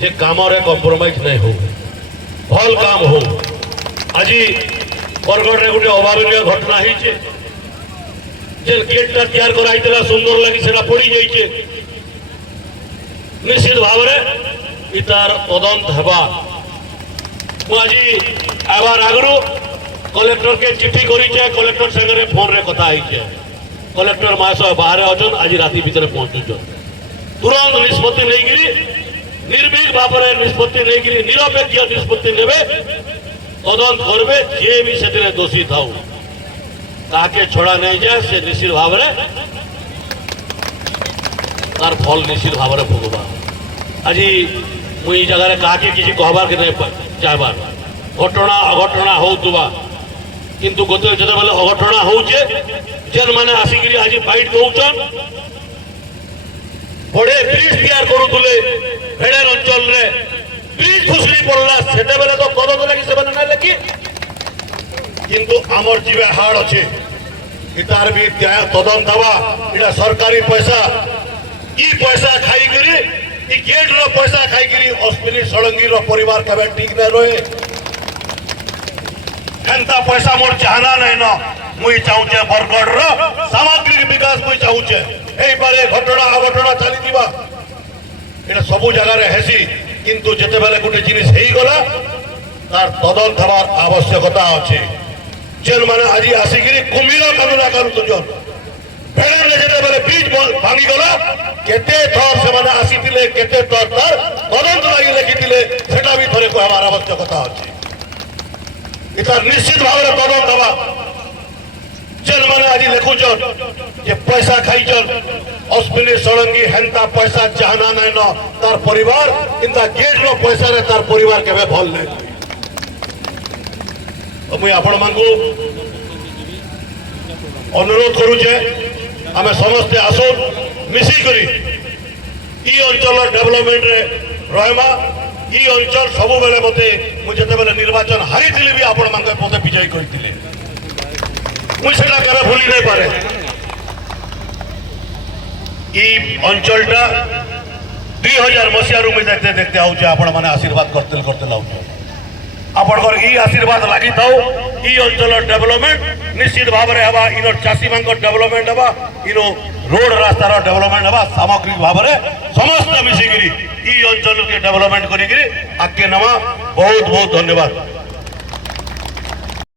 जे काम कंप्रोमाइज नहीं हो भल काम हो। आज बरगढ़ में गोटे अभावन घटना होइछे जे गेटा तैयार कराइला सुंदर लगी सेटा पड़ी जाइए। निश्चित भाव में इतार तदंत हेबा। आज आबार आगु कलेक्टर के चिठी करें कलेक्टर संगे फोन रे कथा होइछे। कलेक्टर महाशय बाहर अछन आज राति भितर पहुंचुछन। तुरंत निष्पत्ति नहीं निर्भीक भाव में निष्पत्ति नहीं निरपेक्ष निष्पत्ति नेबे तदंत करबे। जे भी से दोषी थाउ ताके छड़ा नहीं जाए से निश्चित भाव में तार फल निश्चित भाव में भोगवा। आज मुई जगह क्या किसी कहबार के नहीं चाहबार घटना अघटना होतुबा किंतु गोटे जो अघटना होचे जेन माने आसिक आज फाइट दौचन बड़े ब्रिज तैयार करुले भेड़ेर अंचल रे ब्रिज खुसली पड़ला से तो तदंत लगी से लेखि किंतु आमर जीवे हाड़ अच्छे इतार भी तदंत हवा। इटा सरकारी पैसा ई पैसा खाई गेट रो पैसा खाई अश्विनी षडंगी रो परिवार कबे ठीक नहीं रहे। एंता पैसा मोर चाहना नहीं न मुई चाहूचे बरगढ़ रो सामग्रिक विकास मुई चाहूचे। एई बारे घटना अघटना चली दिबा एटा सबु जगह रे हेसी किंतु जेते बेले गुटे जिनिस हेई गला तार तदंत हवार आवश्यकता अछि। जेन माने आज आसिकी कुम्भीर कामना करूछन भेड़र ने जेते बेले बीज भांगी गला केते थर से माने आसीतिले केते थर तार तदंत लागि लेखितिले सेटा भी थरे कहबार आवश्यकता अछि। इतार निश्चित भाव में तदंत हवा। जेन माने आज लिखुचन जे पैसा खाइचन अश्विनी षडंगी हेन्ता पैसा चाहना नहीं न तार परिवार इंता गेट रो पैसा रे तार परिवार केबे भल नहीं। मुई आपण मानकु अनुरोध करूचे आमे समस्ते आसो मिसी करी ई अंचल डेवलपमेंट रे रहमा। ई अंचल सबु बेले मते मु जते बेले निर्वाचन हारिथिली भी आपण मानके मते विजय करिथिले मुई सेटा करे भूली नहीं पारे। ई अंचलटा 2000 मसीहा रु देखते देखते आउचे आपण माने आशीर्वाद करते करते लाउचे। आपणकर ई आशीर्वाद लगी था ई अंचल डेवलपमेंट निश्चित भाव में हवा। इन चाषी मान डेवलपमेंट हवा इन रोड रास्तार डेवलपमेंट हवा सामग्रिक भाव में समस्त मिसिकी ई अंचल के डेवलपमेंट करी आगे नवा। बहुत बहुत धन्यवाद।